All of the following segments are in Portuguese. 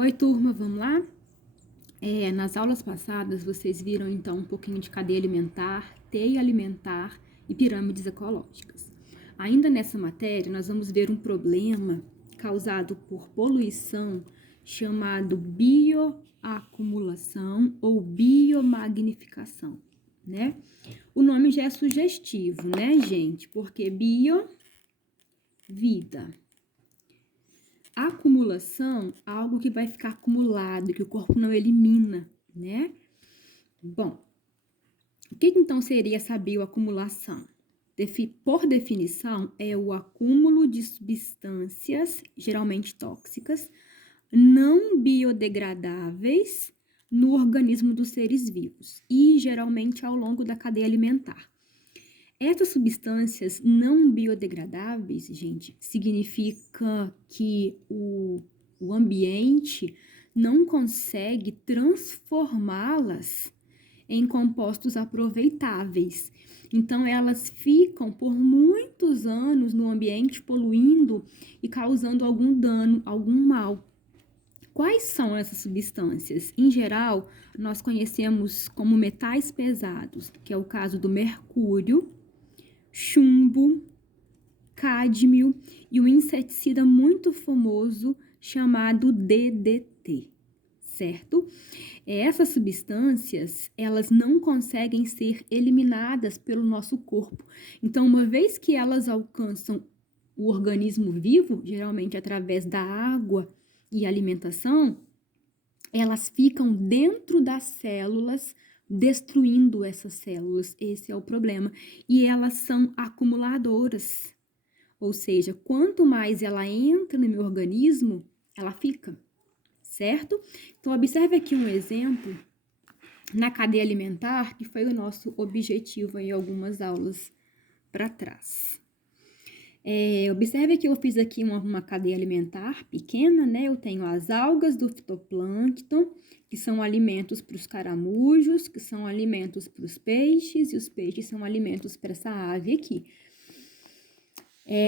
Oi, turma, vamos lá? Nas aulas passadas, vocês viram, então, um pouquinho de cadeia alimentar, teia alimentar e pirâmides ecológicas. Ainda nessa matéria, nós vamos ver um problema causado por poluição chamado bioacumulação ou biomagnificação, né? O nome já é sugestivo, né, gente? Porque bio, vida. Acumulação, algo que vai ficar acumulado, que o corpo não elimina, né? Bom, o que então seria essa bioacumulação? Por definição, é o acúmulo de substâncias, geralmente tóxicas, não biodegradáveis no organismo dos seres vivos e geralmente ao longo da cadeia alimentar. Essas substâncias não biodegradáveis, gente, significa que o ambiente não consegue transformá-las em compostos aproveitáveis. Então, elas ficam por muitos anos no ambiente poluindo e causando algum dano, algum mal. Quais são essas substâncias? Em geral, nós conhecemos como metais pesados, que é o caso do mercúrio, chumbo, cádmio e um inseticida muito famoso chamado DDT, certo? Essas substâncias, elas não conseguem ser eliminadas pelo nosso corpo. Então, uma vez que elas alcançam o organismo vivo, geralmente através da água e alimentação, elas ficam dentro das células, destruindo essas células. Esse é o problema. E elas são acumuladoras. Ou seja, quanto mais ela entra no meu organismo, ela fica, certo? Então, observe aqui um exemplo na cadeia alimentar, que foi o nosso objetivo em algumas aulas para trás. Observe que eu fiz aqui uma cadeia alimentar pequena, né? Eu tenho as algas do fitoplâncton, que são alimentos para os caramujos, que são alimentos para os peixes, e os peixes são alimentos para essa ave aqui.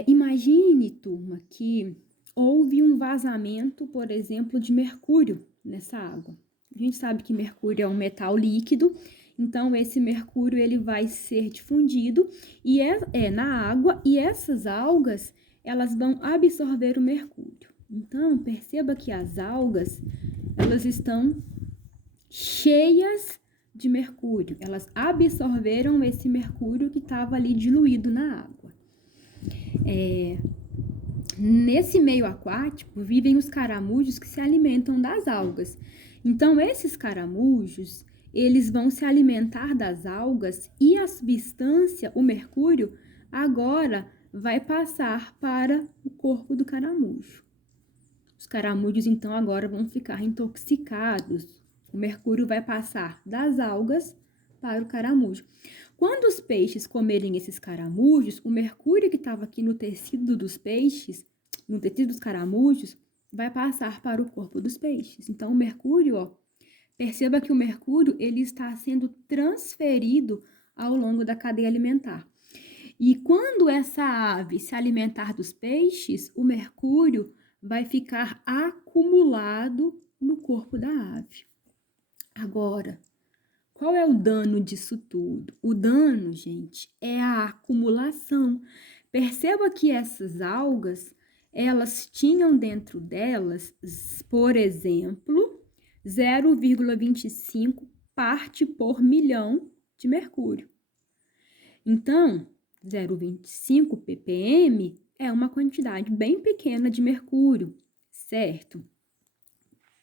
Imagine, turma, que houve um vazamento, por exemplo, de mercúrio nessa água. A gente sabe que mercúrio é um metal líquido, então esse mercúrio ele vai ser difundido e na água, e essas algas elas vão absorver o mercúrio. Então perceba que as algas elas estão cheias de mercúrio, elas absorveram esse mercúrio que estava ali diluído na água. Nesse meio aquático vivem os caramujos que se alimentam das algas. Então, esses caramujos, eles vão se alimentar das algas e a substância, o mercúrio, agora vai passar para o corpo do caramujo. Os caramujos, então, agora vão ficar intoxicados. O mercúrio vai passar das algas para o caramujo. Quando os peixes comerem esses caramujos, o mercúrio que estava aqui no tecido dos peixes, no tecido dos caramujos, vai passar para o corpo dos peixes. Então, o mercúrio, perceba que o mercúrio ele está sendo transferido ao longo da cadeia alimentar. E quando essa ave se alimentar dos peixes, o mercúrio vai ficar acumulado no corpo da ave. Agora, qual é o dano disso tudo? O dano, gente, é a acumulação. Perceba que essas algas, elas tinham dentro delas, por exemplo, 0,25 parte por milhão de mercúrio. Então, 0,25 ppm é uma quantidade bem pequena de mercúrio, certo?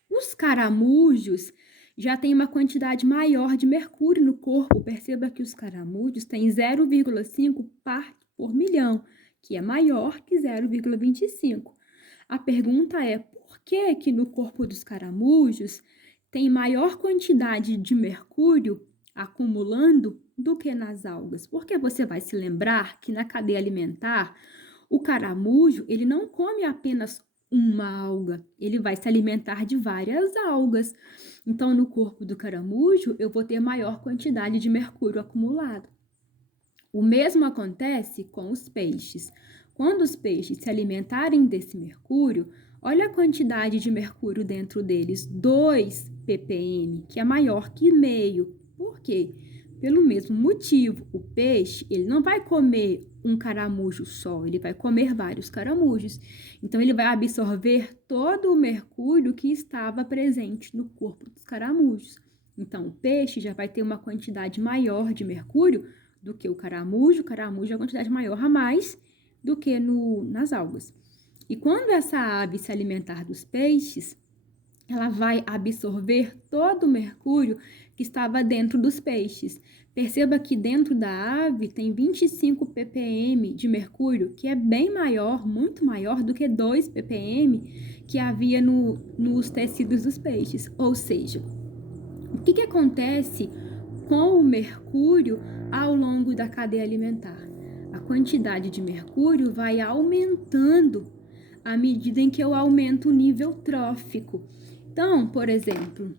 Os caramujos já têm uma quantidade maior de mercúrio no corpo. Perceba que os caramujos têm 0,5 parte por milhão, que é maior que 0,25. A pergunta é, por que no corpo dos caramujos tem maior quantidade de mercúrio acumulando do que nas algas? Porque você vai se lembrar que na cadeia alimentar, o caramujo, ele não come apenas uma alga, ele vai se alimentar de várias algas. Então, no corpo do caramujo, eu vou ter maior quantidade de mercúrio acumulado. O mesmo acontece com os peixes. Quando os peixes se alimentarem desse mercúrio, Olha a quantidade de mercúrio dentro deles, 2 ppm, que é maior que meio. Por quê? Pelo mesmo motivo, o peixe, ele não vai comer um caramujo só, ele vai comer vários caramujos. Então, ele vai absorver todo o mercúrio que estava presente no corpo dos caramujos. Então, o peixe já vai ter uma quantidade maior de mercúrio do que o caramujo é uma quantidade maior a mais do que nas algas. E quando essa ave se alimentar dos peixes, ela vai absorver todo o mercúrio que estava dentro dos peixes. Perceba que dentro da ave tem 25 ppm de mercúrio, que é bem maior, muito maior do que 2 ppm que havia nos tecidos dos peixes. Ou seja, o que acontece com o mercúrio ao longo da cadeia alimentar? A quantidade de mercúrio vai aumentando à medida em que eu aumento o nível trófico. Então, por exemplo,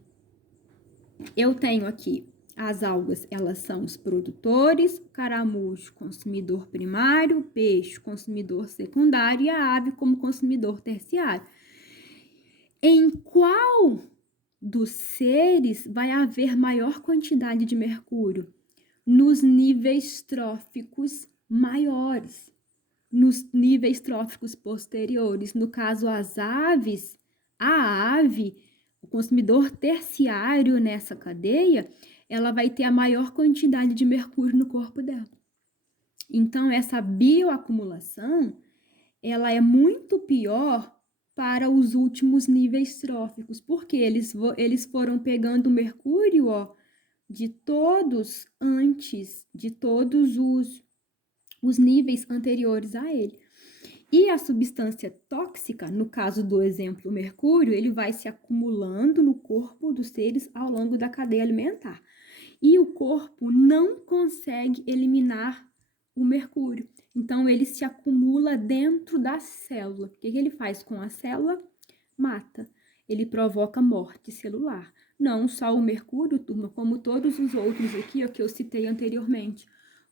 eu tenho aqui as algas, elas são os produtores, o caramujo, consumidor primário, o peixe, consumidor secundário e a ave como consumidor terciário. Em qual dos seres vai haver maior quantidade de mercúrio? Nos níveis tróficos maiores, nos níveis tróficos posteriores. No caso, as aves, a ave, o consumidor terciário nessa cadeia, ela vai ter a maior quantidade de mercúrio no corpo dela. Então, essa bioacumulação, ela é muito pior para os últimos níveis tróficos, porque eles foram pegando mercúrio, de todos antes, de todos os níveis anteriores a ele. E a substância tóxica, no caso do exemplo, o mercúrio, ele vai se acumulando no corpo dos seres ao longo da cadeia alimentar. E o corpo não consegue eliminar o mercúrio. Então, ele se acumula dentro da célula. O que ele faz com a célula? Mata. Ele provoca morte celular. Não só o mercúrio, turma, como todos os outros aqui, que eu citei anteriormente.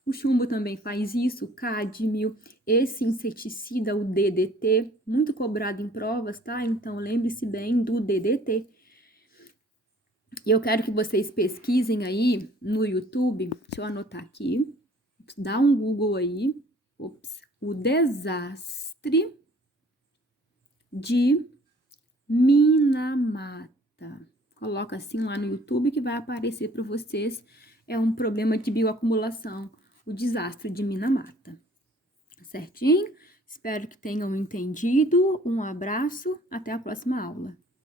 O chumbo também faz isso, o cádmio, esse inseticida, o DDT, muito cobrado em provas, tá? Então, lembre-se bem do DDT. E eu quero que vocês pesquisem aí no YouTube, deixa eu anotar aqui, dá um Google aí, o desastre de Minamata. Coloca assim lá no YouTube que vai aparecer para vocês. É um problema de bioacumulação, o desastre de Minamata. Certinho? Espero que tenham entendido. Um abraço, até a próxima aula.